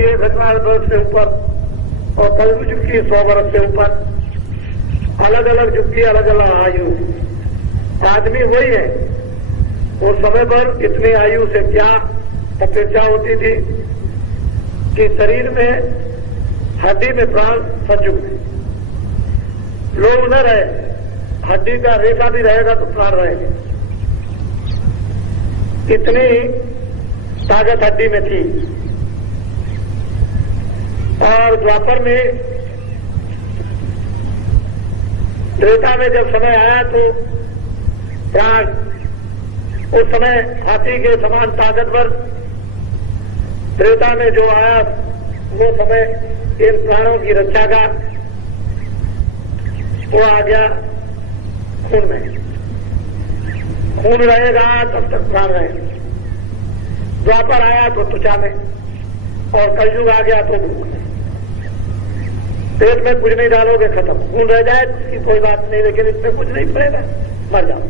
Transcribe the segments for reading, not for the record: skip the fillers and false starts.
की 1000 वर्ष से ऊपर और कलयुग युग की 100 वर्ष से ऊपर, अलग अलग युग की अलग अलग आयु। आदमी वही है। उस समय पर इतनी आयु से क्या तपस्या होती थी कि शरीर में हड्डी में प्राण संयुग में लोग न रहे, हड्डी का रेखा भी रहेगा तो प्राण रहेगा। इतनी ताकत हड्डी में थी। और द्वापर में, त्रेता में जब समय आया तो प्राण उस समय हाथी के समान ताकतवर, त्रेता में जो आया वो समय इन प्राणों की रक्षा का वो आ गया खून में। खून रहेगा तब तक प्राण रहेगा। द्वापर आया तो त्वचा में, और कलयुग आ गया तो भूख में। पेट में कुछ नहीं डालोगे खत्म, खून रह जाए तो इसकी कोई बात नहीं, लेकिन इसमें कुछ नहीं पड़ेगा, मर जाओ।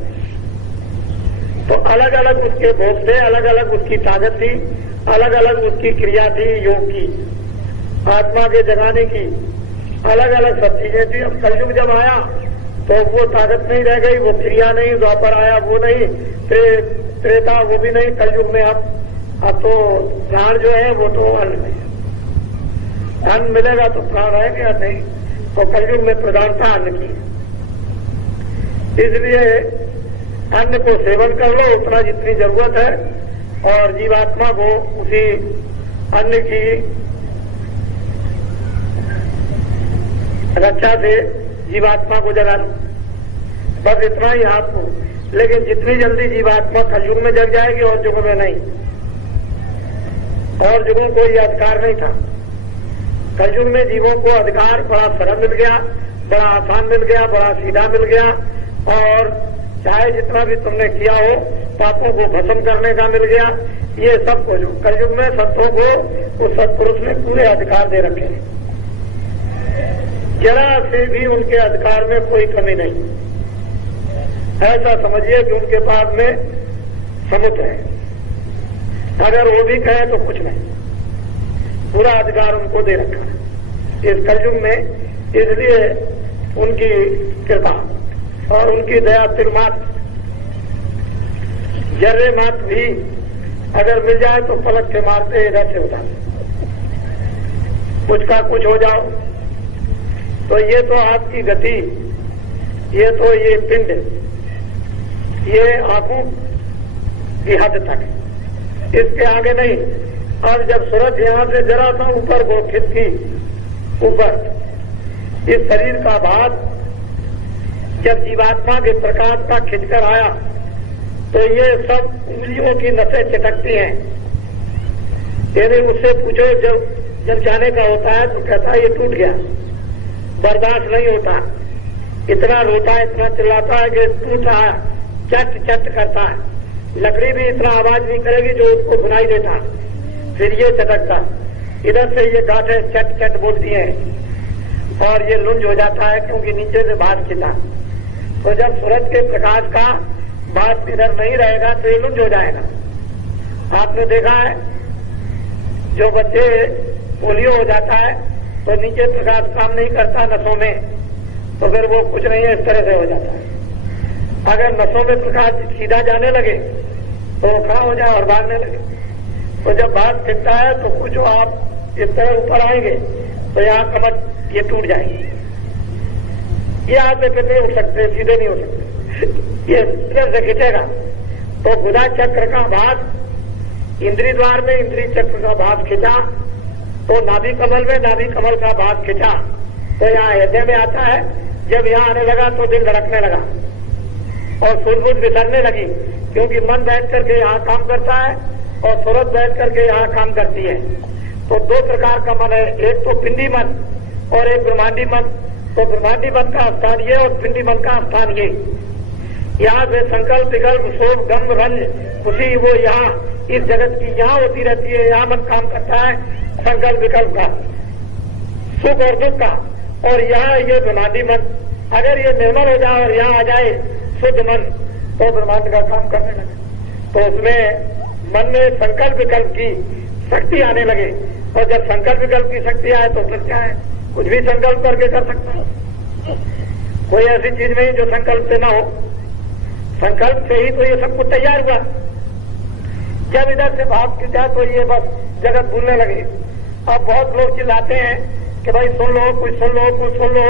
तो अलग अलग उसके भोग थे, अलग अलग उसकी ताकत थी, अलग अलग उसकी क्रिया थी, योग की, आत्मा के जगाने की, अलग अलग सब चीजें थी। अब कलयुग जब आया तो वो ताकत नहीं रह गई, वो क्रिया नहीं, द्वापर आया वो नहीं, त्रेता वो भी नहीं। कलयुग में अब तो प्राण जो है वो तो अन्न में, अन्न मिलेगा तो प्राण रहेंगे या नहीं। तो कलयुग में प्रधानता अन्न की, इसलिए अन्न को सेवन कर लो उतना जितनी जरूरत है, और जीवात्मा को उसी अन्न की रक्षा से जीवात्मा को जगा लो, बस इतना ही आपको। लेकिन जितनी जल्दी जीवात्मा कलयुग में जग जाएगी और युगों में नहीं, और युगों को यह अधिकार नहीं था। कलयुग में जीवों को अधिकार बड़ा सरल मिल गया, बड़ा आसान मिल गया, बड़ा सीधा मिल गया, और चाहे जितना भी तुमने किया हो पापों को भस्म करने का मिल गया। ये सब कुछ कलयुग में संतों को उस सत्पुरुष ने पूरे अधिकार दे रखे हैं, जरा से भी उनके अधिकार में कोई कमी नहीं। ऐसा समझिए कि उनके पास में समुद्र है, अगर वो भी कहे तो कुछ नहीं, पूरा अधिकार उनको दे रखा है इस कलयुग में। इसलिए उनकी कृपा और उनकी दया तिलमात्र, जर्रे मात्र भी अगर मिल जाए तो पलक के मारते इधर से उधर कुछ का कुछ हो जाओ। तो ये तो आपकी गति, ये तो ये पिंड, ये आंखों की हद तक, इसके आगे नहीं। और जब सूरज यहां से जरा सा ऊपर वो खिसकी ऊपर, इस शरीर का भाग जब जीवात्मा के प्रकाश का खिंचकर आया तो ये सब उंगलियों की नसें चटकती हैं। यानी उससे पूछो जब जाने का होता है तो कहता है ये टूट गया, बर्दाश्त नहीं होता, इतना रोता है, इतना चिल्लाता है कि टूट रहा है, चट चट करता है। लकड़ी भी इतना आवाज नहीं करेगी जो उसको सुनाई देता, फिर ये चटकता, इधर से ये गांठें चट चट बोलती हैं और ये लुंज हो जाता है क्योंकि नीचे से भाग खिंचा। तो जब सूरज के प्रकाश का भाग इधर नहीं रहेगा तो ये लुंज हो जाएगा। आपने देखा है जो बच्चे पोलियो हो जाता है तो नीचे प्रकाश काम नहीं करता नसों में, तो फिर वो कुछ नहीं है, इस तरह से हो जाता है। अगर नसों में प्रकाश सीधा जाने लगे तो वो खड़ा हो जाए और भागने लगे। तो जब भाग खिंचता है तो कुछ आप इस तरह ऊपर आएंगे तो यहाँ कमर ये टूट जाएगी, ये हाथ में फिर नहीं उठ सकते, सीधे नहीं हो सकते, ये तरह से खिंचेगा। तो गुदा चक्र का भाग इंद्री द्वार में इंद्री चक्र का भाग खिंचा, तो नाभि कमल में नाभि कमल का भाग खिंचा, तो यहाँ हृदय में आता है। जब यहाँ आने लगा तो दिल धड़कने लगा और सुध बिसरने लगी, क्योंकि मन बैठ करके यहाँ काम करता है और सूरज बैठ करके यहाँ काम करती है। तो दो प्रकार का मन है, एक तो पिंडी मन और एक ब्रह्मांडी मन। तो ब्रह्मांडी मन का स्थान ये और पिंडी मन का स्थान ये। यहाँ से संकल्प विकल्प शोभ गम रंज खुशी वो यहाँ इस जगत की यहाँ होती रहती है, यहाँ मन काम करता है संकल्प विकल्प का, सुख और दुख का। और यहाँ ये ब्रह्मांडी मन अगर ये निर्मल हो जाए और यहाँ आ जाए शुद्ध मन तो ब्रह्मांड का काम करने लगे। तो उसमें मन में संकल्प विकल्प की शक्ति आने लगे। और जब संकल्प विकल्प की शक्ति आए तो फिर क्या है, कुछ भी संकल्प करके कर सकता है। कोई ऐसी चीज नहीं जो संकल्प से ना हो, संकल्प से ही तो ये सब कुछ तैयार हुआ। जब इधर से भाव खींचा तो ये बस जगत भूलने लगे। अब बहुत लोग चिल्लाते हैं कि भाई सुन लो, कुछ सुन लो, कुछ सुन लो,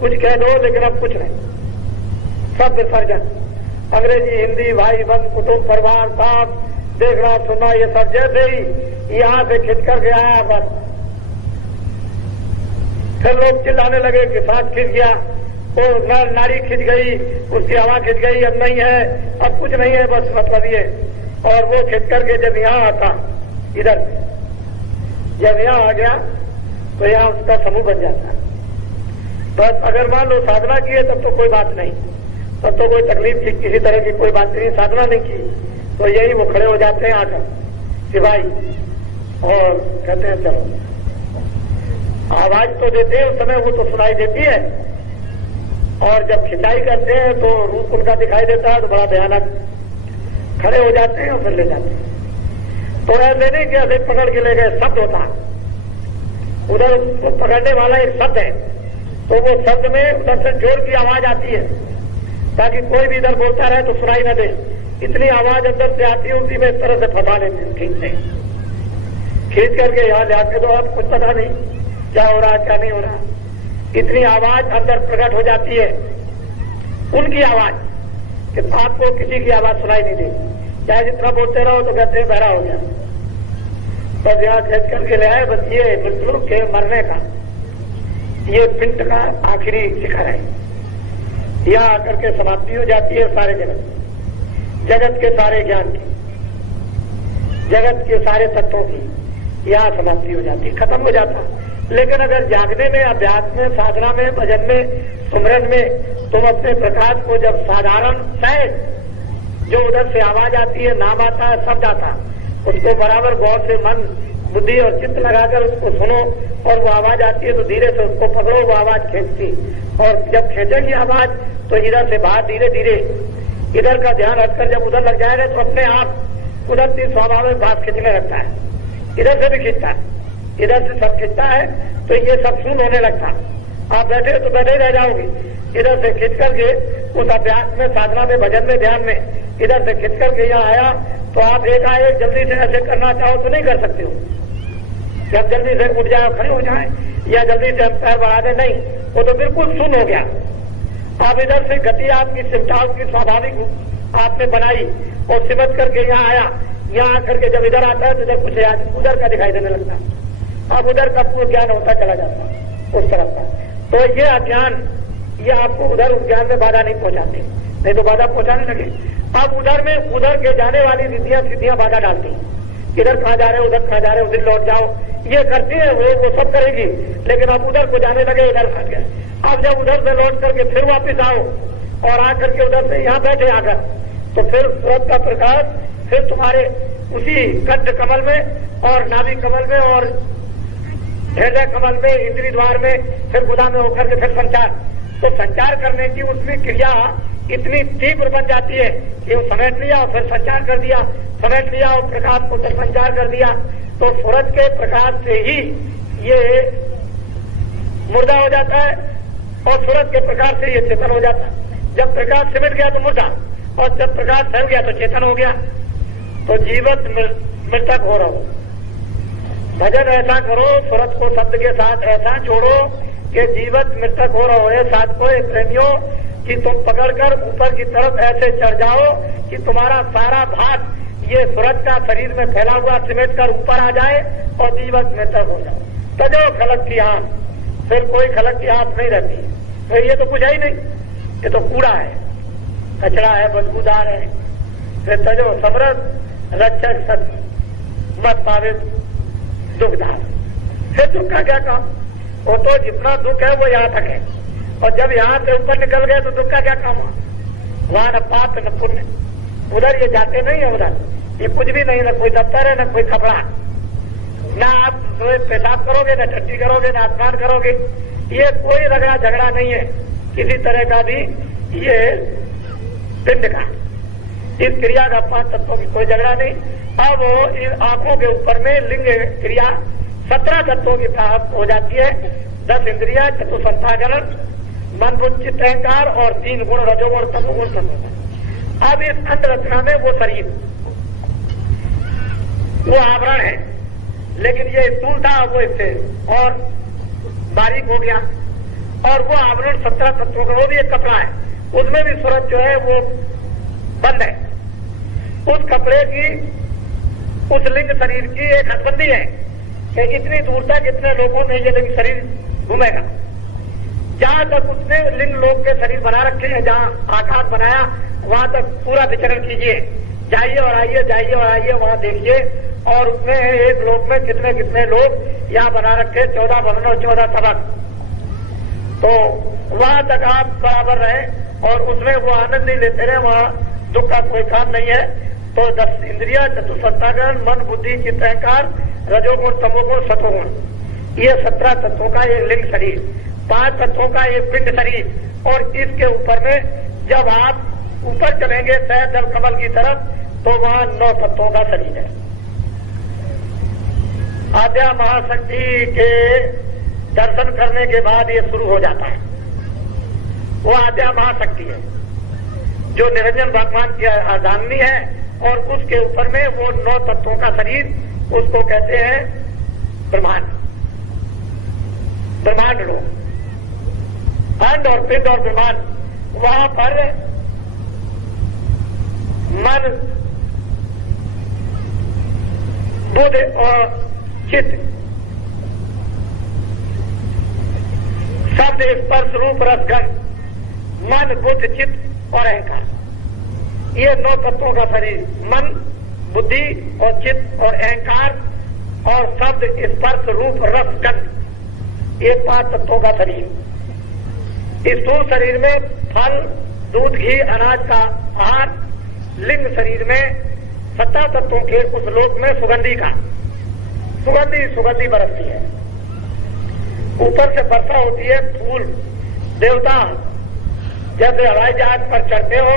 कुछ कह दो, लेकिन अब कुछ नहीं, सब विसर्जन। अंग्रेजी, हिंदी, भाई बंद, कुटुंब, परिवार, साथ, देखना सुनना, ये सब जैसे ही यहां से खिंच कर गया बस फिर लोग चिल्लाने लगे कि सांस खिंच गया, वो नाड़ी खिंच गई, उसकी हवा खिंच गई, अब नहीं है, अब कुछ नहीं है, बस मतलब ये। और वो खिंच करके जब यहां आता, इधर जब यहां आ गया तो यहां उसका समूह बन जाता है। बस अगर मान लो साधना की है तब तो कोई बात नहीं, तब तो कोई तकलीफ की किसी तरह की कोई बात नहीं। साधना नहीं की तो यही वो खड़े हो जाते हैं आकर सिपाही और कहते हैं चलो। आवाज तो देते हैं उस समय, वो तो सुनाई देती है, और जब खिंचाई करते हैं तो रूप उनका दिखाई देता है तो बड़ा भयानक। खड़े हो जाते हैं और फिर ले जाते हैं। तो ऐसे नहीं कि ऐसे पकड़ के ले गए, शब्द होता है उधर, उसको पकड़ने वाला एक शब्द है, तो वो शब्द में उधर से जोर की आवाज आती है ताकि कोई भी इधर बोलता रहे तो सुनाई न दे। इतनी आवाज अंदर से आती है, उसी में इस तरह से फंसा लेते हैं, खींच करके यहां ले आते। तो अब कुछ पता नहीं क्या हो रहा क्या नहीं हो रहा, इतनी आवाज अंदर प्रकट हो जाती है, उनकी आवाज कि आपको किसी की आवाज सुनाई नहीं देती। चाहे जितना बोलते रहो तो कहते हैं बहरा हो गया। बस यहां खींच करके ले आए। बस ये मृत्यु के मरने का, ये पिंड का आखिरी शिखर है। यहां आकर के समाप्ति हो जाती है सारे जगत के सारे ज्ञान की, जगत के सारे तत्वों की यहां समाप्ति हो जाती, खत्म हो जाता। लेकिन अगर जागने में, अभ्यास में, साधना में, भजन में, सुमरन में तुम अपने प्रकाश को जब साधारण सहज जो उधर से आवाज आती है, नाम आता है, शब्द आता है, उसको बराबर गौर से मन, बुद्धि और चित्त लगाकर उसको सुनो, और वो आवाज आती है तो धीरे से उसको पकड़ो, वो आवाज खींचती। और जब खींचेगी आवाज तो इधर से बाहर धीरे धीरे इधर का ध्यान हटकर जब उधर लग जाएगा तो अपने आप उधर से स्वाभाविक भाव खींचने लगता है। इधर से भी खींचता है, इधर से सब खींचता है तो ये सब शून्य होने लगता है। आप बैठे तो बैठे ही रह जाओगे। इधर से खींच करके उस अभ्यास में, साधना में, भजन में, ध्यान में इधर से खींच करके यहाँ आया तो आप एकाएक जल्दी से ऐसे करना चाहो तो नहीं कर सकते हो। जब जल्दी से उठ जाए, खड़े हो जाए, या जल्दी से हम पैर बढ़ा दें, नहीं, वो तो बिल्कुल शून्य हो गया। आप इधर से गति आपकी सिमटाव की स्वाभाविक आपने बनाई और सिमट करके यहाँ आया। यहाँ आकर के जब इधर आता है तो जब कुछ उधर का दिखाई देने लगता है। अब उधर का पूर्ण ज्ञान होता चला जाता है उस तरफ का। तो ये अज्ञान, ये आपको उधर उस ज्ञान में बाधा नहीं पहुंचाते, नहीं तो बाधा पहुंचाने लगे। अब उधर में उधर के जाने वाली रिद्धियां सिद्धियां बाधा डालती, इधर कहाँ जा रहे हो, उधर कहाँ जा रहे हो, उधर लौट जाओ, ये करती है, वो सब करेगी। लेकिन अब उधर को जाने लगे, इधर फंस गए। अब जब उधर से लौट करके फिर वापिस आओ और आकर के उधर से यहाँ बैठे आकर, तो फिर सूरज का प्रकाश फिर तुम्हारे उसी कंठ कमल में और नाभि कमल में और हृदय कमल में, इंद्रिय द्वार में, फिर गुदा में होकर के फिर संचार। तो संचार करने की उसमें क्रिया इतनी तीव्र बन जाती है कि वो समेट लिया और फिर संचार कर दिया, समेट लिया और प्रकाश को फिर संचार कर दिया। तो सूरज के प्रकाश से ही ये मुर्दा हो जाता है और सूरज के प्रकाश से ये चेतन हो जाता है। जब प्रकाश सिमट गया तो मुर्दा, और जब प्रकाश फैल गया तो चेतन हो गया। तो जीवत मृतक हो रहा हो। भजन ऐसा करो, सूरज को शब्द के साथ ऐसा जोड़ो कि जीवत मृतक हो रहा हो। साधकों, प्रेमियों, कि तुम पकड़कर ऊपर की तरफ ऐसे चढ़ जाओ कि तुम्हारा सारा भाग ये सूरज का शरीर में फैला हुआ सिमेट कर ऊपर आ जाए और जीवत मृतक हो जाओ। तजो खलक की आंख, फिर कोई खलक की आंख नहीं रहती। फिर ये तो कुछ है ही नहीं, ये तो कूड़ा है, कचरा है, बदबूदार है। फिर तजो समरस रक्षक सत्य मत पावे दुखदार। फिर दुख का क्या काम? वो तो जितना दुख है वो यहाँ तक है, और जब यहाँ से ऊपर निकल गए तो दुख का क्या काम हुआ? वहां न पाप न पुण्य, उधर ये जाते नहीं है, उधर ये कुछ भी नहीं, न कोई दफ्तर है, न कोई कपड़ा, न आप पेशाब करोगे, न टट्टी करोगे, न स्नान करोगे। ये कोई रगड़ा झगड़ा नहीं है किसी तरह का भी। ये पिंड का, इस क्रिया का 5 तत्वों की कोई झगड़ा नहीं। अब इन आंखों के ऊपर में लिंग क्रिया 17 तत्वों की प्राप्त हो जाती है। 10 इंद्रिया, चतुसंताकरण, मन बुद्धि चित्त अहंकार और 3 गुण रजोगुण तमोगुण सत्वगुण। अब इस अंड रचना में वो शरीर, वो आवरण है, लेकिन ये स्थूल था, वो इससे और बारीक हो गया। और वो आवरण 17 तत्वों का, वो भी एक कपड़ा है, उसमें भी सूरज जो है वो बंद है। उस कपड़े की, उस लिंग शरीर की एक हदबंदी है कि इतनी दूर तक इतने लोगों में ये लिंग शरीर घूमेगा। जहां तक उसने लिंग लोक के शरीर बना रखे हैं, जहां आकाश बनाया वहां तक पूरा विचरण कीजिए, जाइए और आइए, जाइए और आइए, वहां देखिए। और उसमें एक लोक में कितने कितने लोग यहाँ बना रखे, 14 भवन और 14 तबक। तो वहां तक आप बराबर रहे और उसमें वो आनंद ही लेते रहे, वहां दुख का कोई काम नहीं है। तो 10 इंद्रिया, चतुसंताकरण, मन बुद्धि चित्त अहंकार, रजोगुण तमोगुण सतोगुण, ये 17 तत्वों का एक लिंग शरीर, 5 तत्वों का एक पिंड शरीर। और इसके ऊपर में जब आप ऊपर चलेंगे सहस्त्र कमल की तरफ, तो वहां 9 तत्वों का शरीर है। आद्या महाशक्ति के दर्शन करने के बाद ये शुरू हो जाता है। वो आद्या महाशक्ति है जो निरंजन भगवान की अर्धांगिनी है, और उसके ऊपर में वो 9 तत्वों का शरीर, उसको कहते हैं ब्रह्मांड। ब्रह्मांड लोग, अंड और पिंड और ब्रह्मांड, वहां पर मन बुद्ध और चित्त, शब्द स्पर्श रूप रसगंध, मन बुद्ध चित्त और अहंकार, ये 9 तत्वों का शरीर। मन बुद्धि और चित्त और अहंकार और शब्द स्पर्श रूप रस गंध, ये 5 तत्वों का शरीर। इस स्थूल शरीर में फल, दूध, घी, अनाज का आहार, लिंग शरीर में 17 तत्वों के उस लोक में सुगंधी का, सुगंधी बरसती है। ऊपर से वर्षा होती है, फूल देवता जैसे हवाई जहाज पर चढ़ते हो,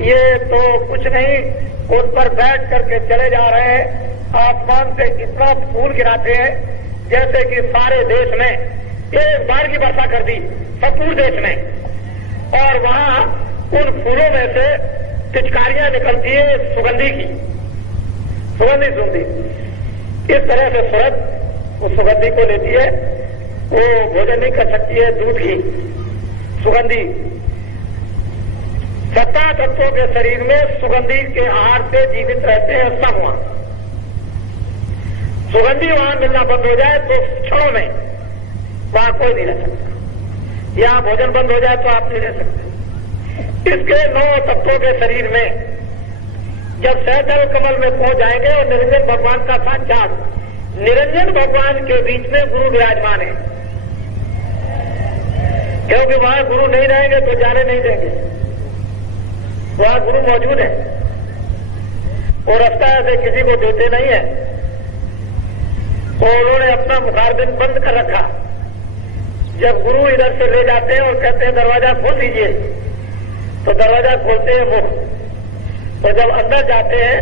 ये तो कुछ नहीं, उस पर बैठ करके चले जा रहे हैं, आसमान से इतना फूल गिराते हैं जैसे कि सारे देश में एक बार की वर्षा कर दी, संपूर्ण देश में। और वहां उन फूलों में से पिचकारियां निकलती है सुगंधी की, सुगंधी। इस तरह से सूरज उस सुगंधी को लेती है, वो भोजन नहीं कर सकती है, दूध की सुगंधी। 17 तत्वों के शरीर में सुगंधी के आहार से जीवित रहते हैं सब। वहां सुगंधी वहां मिलना बंद हो जाए तो क्षणों में वहां कोई नहीं रह सकता। यहां भोजन बंद हो जाए तो आप नहीं रह सकते। इसके 9 तत्वों के शरीर में जब सहजल कमल में पहुंच जाएंगे और निरंजन भगवान का साक्षात, निरंजन भगवान के बीच में गुरु विराजमान है, क्योंकि वहां गुरु नहीं रहेंगे तो जाने नहीं देंगे, वहां गुरु मौजूद है। और रास्ता ऐसे किसी को देते नहीं है, तो उन्होंने अपना मुखारबिंद बंद कर रखा। जब गुरु इधर से ले जाते हैं और कहते हैं दरवाजा खोल दीजिए, तो दरवाजा खोलते हैं मुख। तो जब अंदर जाते हैं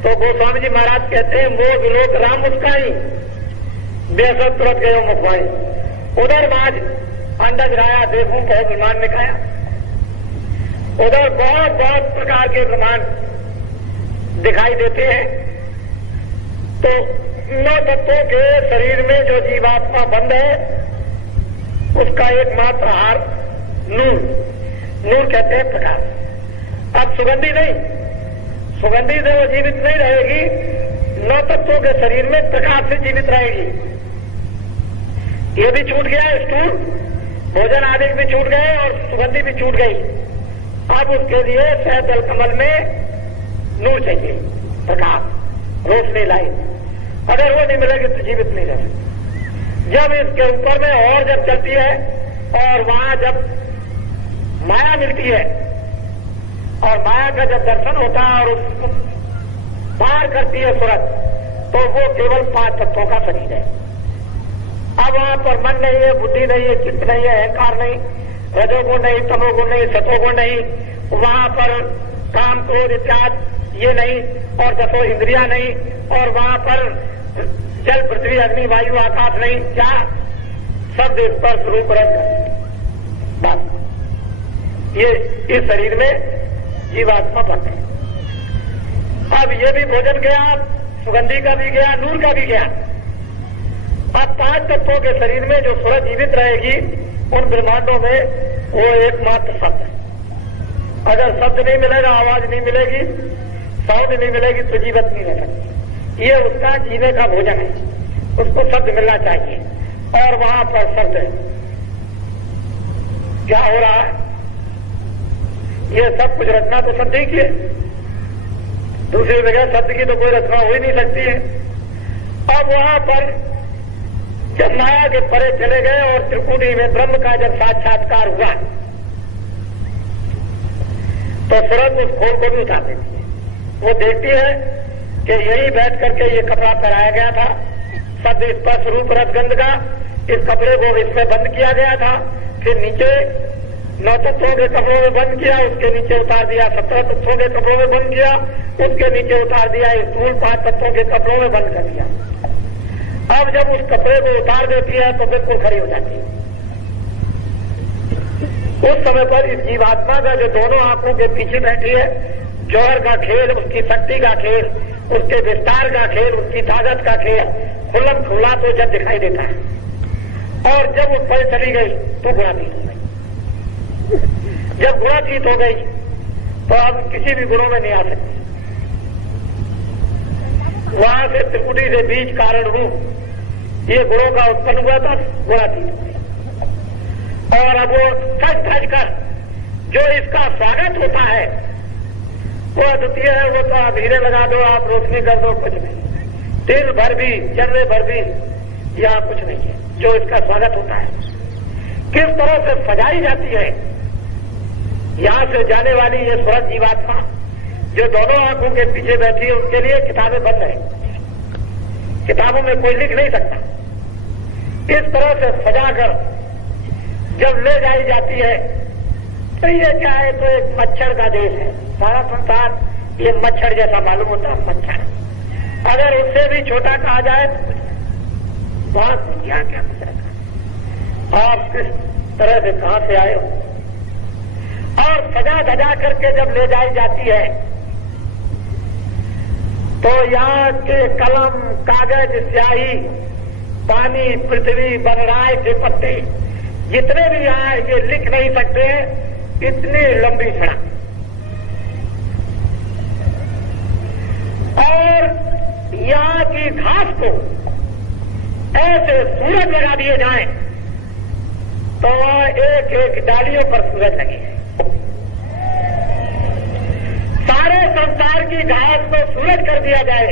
तो गोस्वामी जी महाराज कहते हैं मोह विलोक राम मुस्काई, बेसत तुरंत गयो मुखवाई। उधर माज अंडज राया देखूं कहो ब्रह्मांड निकाया। उधर बहुत बहुत प्रकार के ब्रह्मांड दिखाई देते हैं। तो 9 तत्वों के शरीर में जो जीवात्मा बंद है, उसका एकमात्र आहार नूर, नूर कहते हैं प्रकाश। अब सुगंधी नहीं, सुगंधी से वो जीवित नहीं रहेगी, 9 तत्वों के शरीर में प्रकाश से जीवित रहेगी। ये भी छूट गया, स्थूल भोजन आदि भी छूट गए और सुगंधी भी छूट गई। अब उसके लिए सहजल कमल में नूर चाहिए, प्रकाश, रोशनी, लाइट। अगर वो नहीं मिलेगी तो जीवित नहीं रह सकती। जब इसके ऊपर में और जब चलती है और वहां जब माया मिलती है और माया का जब दर्शन होता है और उसको पार करती है सूरज, तो वो केवल 5 तत्वों का शरीर है। अब वहां पर मन नहीं है, बुद्धि नहीं है, चित्त नहीं है, अहंकार नहीं, रजोगुण नहीं, तमोगुण नहीं, सतोगुण नहीं, वहां पर काम क्रोध इत्यादि ये नहीं, और 10 इंद्रियां नहीं, और वहां पर जल पृथ्वी अग्नि वायु आकाश नहीं, क्या शब्द स्पर्श रूप रस, बस ये इस शरीर में जीवात्मा बनते हैं। अब ये भी भोजन गया, सुगंधी का भी गया, नूर का भी गया। अब 5 तत्वों के शरीर में जो सूरज जीवित रहेगी, उन ब्रह्मांडों में वो एकमात्र शब्द है। अगर शब्द नहीं मिलेगा, आवाज नहीं मिलेगी, साउंड नहीं मिलेगी, तो जीवित नहीं रह सकती। ये उसका जीने का भोजन है, उसको शब्द मिलना चाहिए, और वहां पर शब्द है। क्या हो रहा है? ये सब कुछ रचना तो शब्द ही की है, दूसरी जगह शब्द की तो कोई रचना हो ही नहीं सकती है। अब वहां पर जब माया के परे चले गए और त्रिकुटी में ब्रह्म का जब साक्षात्कार हुआ, तो सूरज उस खोल को भी उतार देती है। वो देखती है कि यही बैठ करके ये कपड़ा पहनाया गया था, शब्द स्पर्श रूप रसगंध का, इस कपड़े को इसमें बंद किया गया था, फिर नीचे 9 तत्वों के कपड़ों में बंद किया, उसके नीचे उतार दिया 17 तत्वों के कपड़ों में बंद किया, उसके नीचे उतार दिया इस स्थूल 5 तत्वों के कपड़ों में बंद कर दिया। अब जब उस कपड़े को उतार देती है तो बिल्कुल खड़ी हो जाती है। उस समय पर इस जीवात्मा का जो दोनों आंखों के पीछे बैठी है, जौहर का खेल, उसकी शक्ति का खेल, उसके विस्तार का खेल, उसकी ताकत का खेल खुल्लम खुल्ला तो जब दिखाई देता है। और जब उस पर चली गई तो गुणातीत हो गई। जब गुणातीत हो गई तो अब किसी भी गुणों में नहीं आ सकती। वहां से त्रिकुटी से बीज कारण रूप ये गुणों का उत्पन्न हुआ था, गुणातीत हो गई। और अब वो सच धज कर जो इसका स्वागत होता है वो अद्वितीय है। वो तो आप हीरे लगा दो, आप रोशनी कर दो, कुछ नहीं। तिल भर भी, जर्रे भर भी यहाँ कुछ नहीं है जो इसका स्वागत होता है। किस तरह से सजाई जाती है यहां से जाने वाली ये सूरज जीवात्मा जो दोनों आंखों के पीछे बैठी है, उसके लिए किताबें बंद है, किताबों में कोई लिख नहीं सकता। इस तरह से सजाकर जब ले जाई जाती है तो ये क्या है, तो एक मच्छर का देश है। सारा संसार ये मच्छर जैसा मालूम होता है, मच्छर। अगर उससे भी छोटा कहा जाए तो बहुत दुनिया क्या गुजरेगा। आप किस तरह से कहां से आए हो? और सजा धजा करके जब ले जाई जाती है तो यहाँ के कलम, कागज, स्याही, पानी, पृथ्वी, बनराय से पत्ते जितने भी यहाँ ये लिख नहीं सकते, इतनी लंबी सड़क। और यहाँ की घास को ऐसे सूरज लगा दिए जाएं तो एक एक डालियों पर सूरज लगे। सारे संसार की घास को सूरज कर दिया जाए,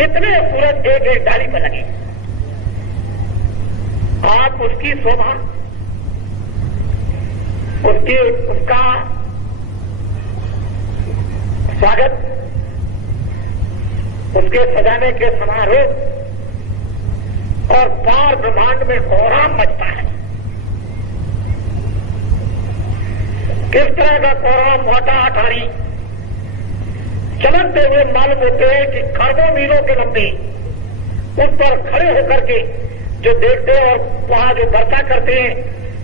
इतने सूरज एक एक डाली पर लगे। आप उसकी शोभा, उसका स्वागत, उसके सजाने के समारोह और पार ब्रह्मांड में कोहराम मचता है। किस तरह का कोहराम, मोटा अठारी चमकते हुए मालूम होते हैं कि खरबों मीलों के लंबे उस पर खड़े होकर के जो देखते हैं और वहां जो वर्षा करते हैं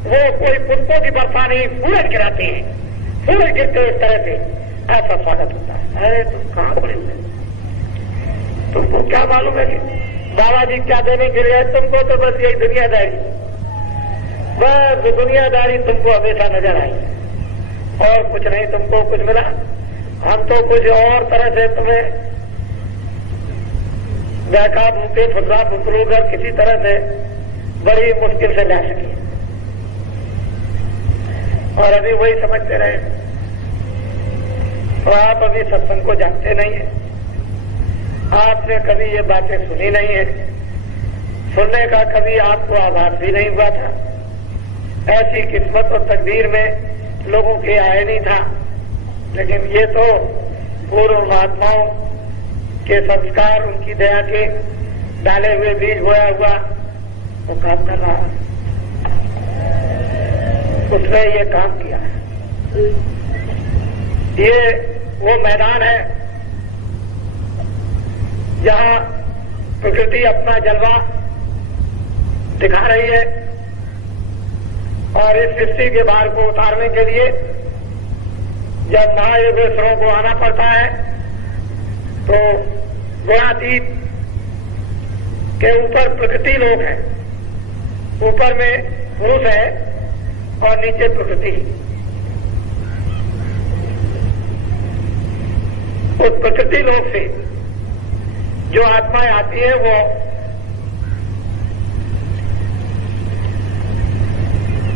वो कोई पुष्पों की वर्षा नहीं, सूरज गिराते हैं। सूरज गिरते इस तरह से ऐसा स्वागत होता है। अरे तुम कहां पड़े हुए, तुमको क्या मालूम है कि बाबा जी क्या देने के लिए? तुमको तो बस यही दुनियादारी, बस दुनियादारी तुमको हमेशा नजर आई और कुछ नहीं तुमको कुछ मिला। हम तो कुछ और तरह से तुम्हें बैठा भूखे फुसला फुसलू कर किसी तरह से बड़ी मुश्किल से ला सके, और अभी वही समझते रहे। और आप अभी सत्संग को जानते नहीं है, आपने कभी ये बातें सुनी नहीं है, सुनने का कभी आपको आभास भी नहीं हुआ था। ऐसी किस्मत और तकदीर में लोगों के आए नहीं था। लेकिन ये तो पूर्व महात्माओं के संस्कार, उनकी दया के डाले हुए बीज बोया हुआ वो काम कर रहा है, उसने ये काम किया है। ये वो मैदान है जहां प्रकृति अपना जलवा दिखा रही है और इस सृष्टि के भार को उतारने के लिए जब महायोगेश्वरों को आना पड़ता है तो गुणातीत के ऊपर प्रकृति लोक है, ऊपर में पुरुष है और नीचे प्रकृति। उस प्रकृति लोक से जो आत्माएं आती है वो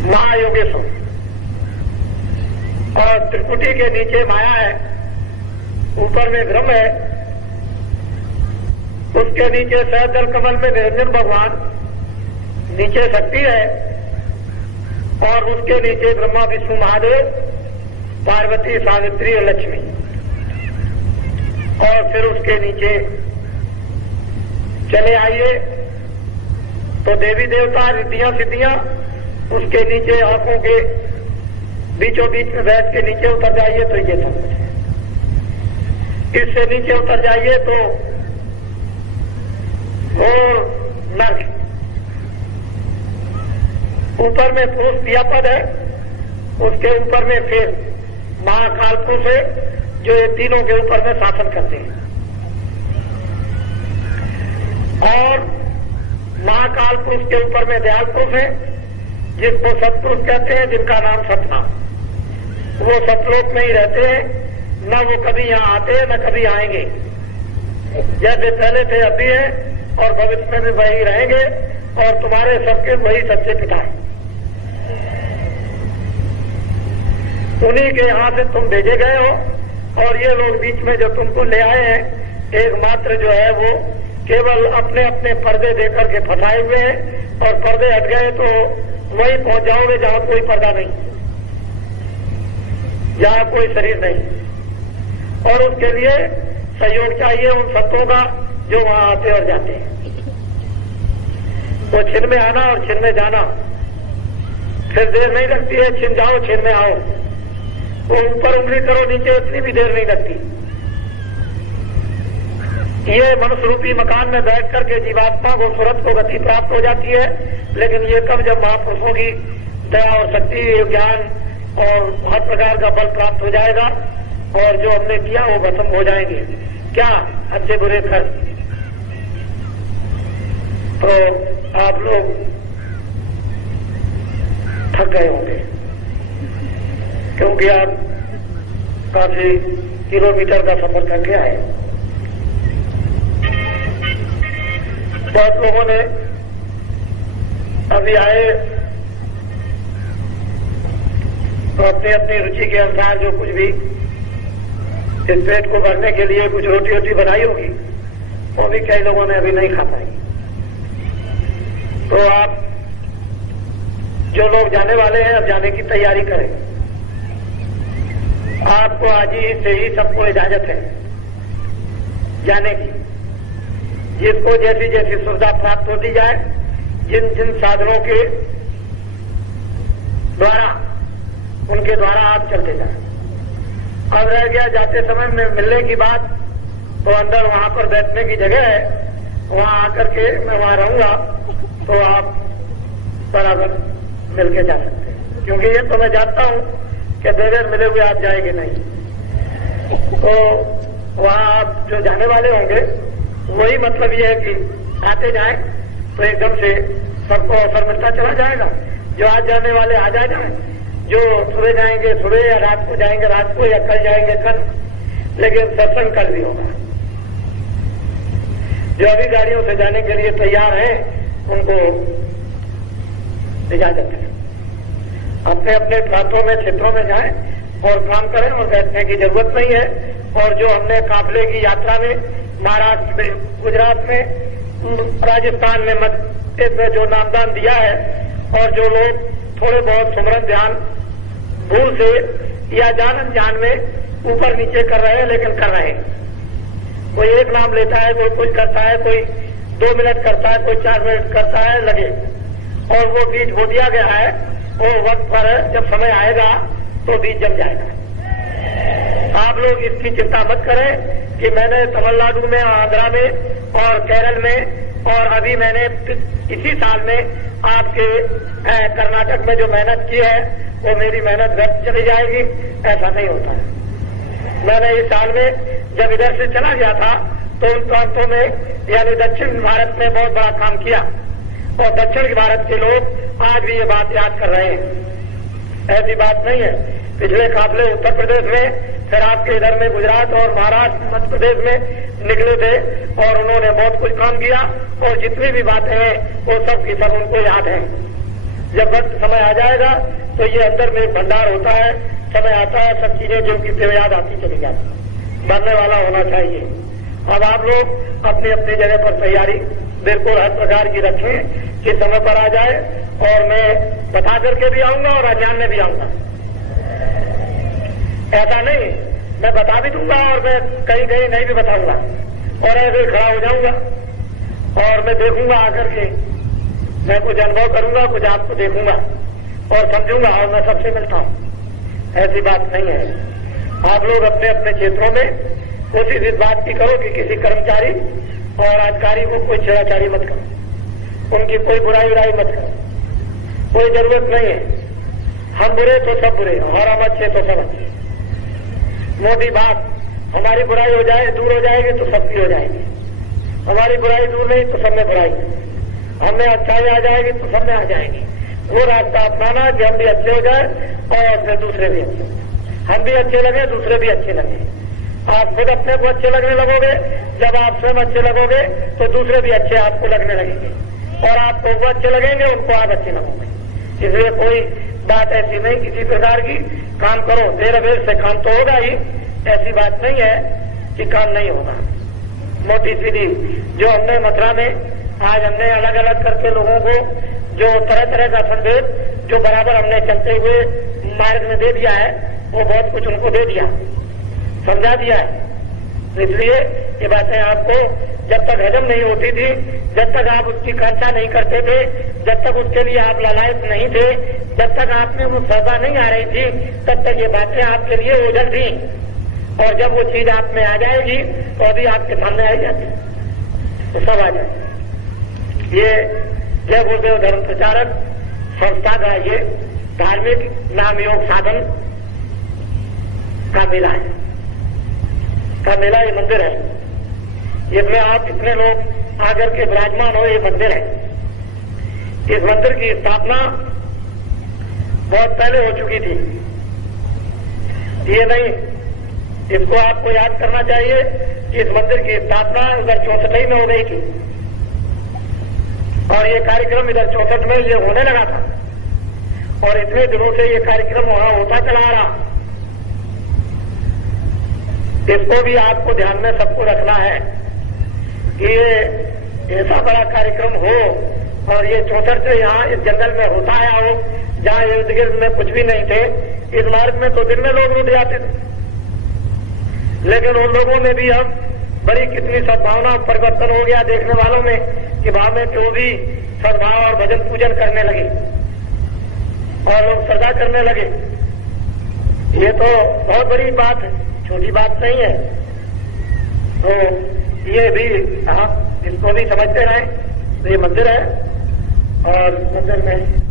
महायोगेश्वर, और त्रिपुटी के नीचे माया है, ऊपर में ब्रह्म है, उसके नीचे सहजल कमल में निरंजन भगवान, नीचे शक्ति है और उसके नीचे ब्रह्मा विष्णु महादेव, पार्वती सावित्री और लक्ष्मी, और फिर उसके नीचे चले आइए तो देवी देवता रिद्धियां सिद्धियां, उसके नीचे आंखों के बीचों बीच में बैठ के नीचे उतर जाइए तो ये सब कुछ है। इससे नीचे उतर जाइए तो और नर्क, ऊपर में पुरुष क्रियापद है, उसके ऊपर में फिर महाकाल पुरुष है जो ये तीनों के ऊपर में शासन करते हैं, और महाकाल पुरुष के ऊपर में दयाल पुरुष है जिसको सतपुरुष कहते हैं, जिनका नाम सतना। वो सतलोक में ही रहते हैं, न वो कभी यहाँ आते हैं न कभी आएंगे। जैसे पहले थे अभी है और भविष्य में भी वही रहेंगे, और तुम्हारे सबके वही सच्चे पिता हैं। उन्हीं के यहां से तुम भेजे गए हो, और ये लोग बीच में जो तुमको ले आए हैं, एकमात्र जो है वो केवल अपने अपने पर्दे देकर के फंसाए हुए हैं, और पर्दे हट गए तो वहीं पहुंच जाओगे जहां कोई पर्दा नहीं, जहां कोई शरीर नहीं। और उसके लिए सहयोग चाहिए उन संतों का जो वहां आते और जाते हैं। वो छिन में आना और छिन में जाना फिर देर नहीं लगती है, छिन जाओ छिन में आओ। वो ऊपर उंगली करो नीचे, इतनी भी देर नहीं लगती। ये मनुष्य रूपी मकान में बैठ करके जीवात्मा को सूरत को गति प्राप्त हो जाती है, लेकिन ये कब जब महापुरुषों की दया और शक्ति, ज्ञान और हर प्रकार का बल प्राप्त हो जाएगा, और जो हमने किया वो खत्म हो जाएंगे। क्या अच्छे बुरे खर्च, तो आप लोग थक गए होंगे, क्योंकि आप काफी किलोमीटर का सफर करके आए। बहुत लोगों ने अभी आए तो अपनी अपनी रुचि के अनुसार जो कुछ भी इस पेट को भरने के लिए कुछ रोटी वोटी बनाई होगी, वो भी कई लोगों ने अभी नहीं खा पाई। तो आप जो लोग जाने वाले हैं अब जाने की तैयारी करें। आपको आज ही से ही सबको इजाजत है जाने की। जिसको जैसी जैसी सुविधा प्राप्त होती जाए, जिन जिन साधनों के द्वारा, उनके द्वारा आप चलते जाए। अब रह गया जाते समय में मिलने की बात, तो अंदर वहां पर बैठने की जगह है, वहां आकर के मैं वहां रहूंगा तो आप बराबर मिलके जा सकते हैं। क्योंकि ये तो मैं जानता हूं कि बगैर मिले हुए आप जाएंगे नहीं। तो वहां आप जो जाने वाले होंगे, वही मतलब ये है कि आते जाएं तो एकदम से सबको अवसर मिलता चला जाएगा। जो आज जाने वाले आज आ जाएं, जो सुबह जाएंगे सुबह, या रात को जाएंगे रात को, या कल जाएंगे कल, लेकिन सत्संग कल भी होगा। जो अभी गाड़ियों से जाने के लिए तैयार हैं, उनको इजाजत है। अपने अपने प्रांतों में, क्षेत्रों में जाएं और काम करें, और बैठने की जरूरत नहीं है। और जो हमने काफिले की यात्रा में महाराष्ट्र में, गुजरात में, राजस्थान में, मध्य में जो नामदान दिया है, और जो लोग थोड़े बहुत सुमरन ध्यान भूल से या जान अनजान में ऊपर नीचे कर रहे हैं, लेकिन कर रहे हैं। कोई एक नाम लेता है, कोई कुछ करता है, कोई 2 मिनट करता है, कोई 4 मिनट करता है, लगे। और वो बीज बो दिया गया है, वो वक्त पर जब समय आएगा तो बीज जम जाएगा। आप लोग इसकी चिंता मत करें, कि मैंने तमिलनाडु में, आंध्रा में और केरल में और अभी मैंने इसी साल में आपके कर्नाटक में जो मेहनत की है वो मेरी मेहनत व्यर्थ चली जाएगी, ऐसा नहीं होता है। मैंने इस साल में जब इधर से चला गया था तो उन प्रांतों में यानी दक्षिण भारत में बहुत बड़ा काम किया और दक्षिण भारत के लोग आज भी ये बात याद कर रहे हैं। ऐसी बात नहीं है। पिछले काफले उत्तर प्रदेश में, फिर आपके इधर में गुजरात और महाराष्ट्र, मध्य प्रदेश में निकले थे और उन्होंने बहुत कुछ काम किया और जितनी भी बातें हैं वो सब की सब उनको याद है। जब वक्त समय आ जाएगा तो ये अंदर में एक भंडार होता है, समय आता है सब चीजें जो कि याद आती चली जाती, बनने वाला होना चाहिए। अब आप लोग अपनी अपनी जगह पर तैयारी बिल्कुल हर प्रकार की रखें कि समय पर आ जाए और मैं बता करके भी आऊंगा और अज्ञान में भी आऊंगा। ऐसा नहीं मैं बता भी दूंगा और मैं कहीं कहीं नहीं भी बताऊंगा और ऐसे ही खड़ा हो जाऊंगा और मैं देखूंगा आकर के, मैं कुछ अनुभव करूंगा, कुछ आपको देखूंगा और समझूंगा और मैं सबसे मिलता हूं। ऐसी बात नहीं है। आप लोग अपने अपने क्षेत्रों में कोशिश इस बात की करो कि किसी कर्मचारी और अधिकारी को कोई छेड़ाछाड़ी मत करो, उनकी कोई बुराई मत करो, कोई जरूरत नहीं है। हम बुरे तो सब बुरे और हम अच्छे तो सब अच्छे। मोटी बात, हमारी बुराई हो जाए, दूर हो जाएगी तो सबकी हो जाएगी। हमारी बुराई दूर नहीं तो सब में बुराई, हमें अच्छाई आ जाएगी तो सब में आ जाएगी। वो रास्ता अपनाना कि हम भी अच्छे हो जाए और फिर दूसरे भी अच्छे, हम भी अच्छे लगे, दूसरे भी अच्छे लगे। आप खुद अपने को अच्छे लगने लगोगे, जब आप स्वयं अच्छे लगोगे तो दूसरे भी अच्छे आपको लगने लगेंगे और आपको वो अच्छे लगेंगे, उनको आप अच्छे लगोगे। इसलिए कोई बात ऐसी नहीं किसी प्रकार की, काम करो, देर अबेर से काम तो होगा ही, ऐसी बात नहीं है कि काम नहीं होगा। मोटी सीधी जो हमने मथुरा में आज हमने अलग अलग करके लोगों को जो तरह तरह का संदेश जो बराबर हमने चलते हुए मार्ग में दे दिया है, वो बहुत कुछ उनको दे दिया, समझा दिया है। इसलिए ये बातें आपको जब तक हजम नहीं होती थी, जब तक आप उसकी कांक्षा नहीं करते थे, जब तक उसके लिए आप लालायत नहीं थे, जब तक आप में वो सजा नहीं आ रही थी, तब तक ये बातें आपके लिए ओझल थी। और जब वो चीज आप में आ जाएगी तो अभी आपके सामने आ जाती, तो सब आ जाएगी। ये जय गुरुदेव धर्म प्रचारक संस्था का ये धार्मिक नाम योग साधन का मेला है, का मेला ये मंदिर है। इसमें आप इतने लोग आकर के विराजमान हो, ये मंदिर है। इस मंदिर की स्थापना बहुत पहले हो चुकी थी, ये नहीं, इसको आपको याद करना चाहिए कि इस मंदिर की स्थापना इधर 64 में हो गई थी और ये कार्यक्रम इधर 64 में ये होने लगा था और इतने दिनों से ये कार्यक्रम वहां होता चला आ रहा। इसको भी आपको ध्यान में सबको रखना है कि ये ऐसा बड़ा कार्यक्रम हो और ये 64 से यहाँ इस जंगल में होता आया हो, जहाँ इर्द गिर्द में कुछ भी नहीं थे। इस मार्ग में तो दिन में लोग रुट जाते थे, लेकिन उन लोगों में भी अब बड़ी कितनी सद्भावना परिवर्तन हो गया देखने वालों में कि भाव में तो भी सद्भाव और भजन पूजन करने लगे और लोग श्रद्धा करने लगे। ये तो बहुत बड़ी बात है, छोटी बात नहीं है। तो ये भी आप इसको भी समझते रहें। तो ये मंदिर है और मंदिर में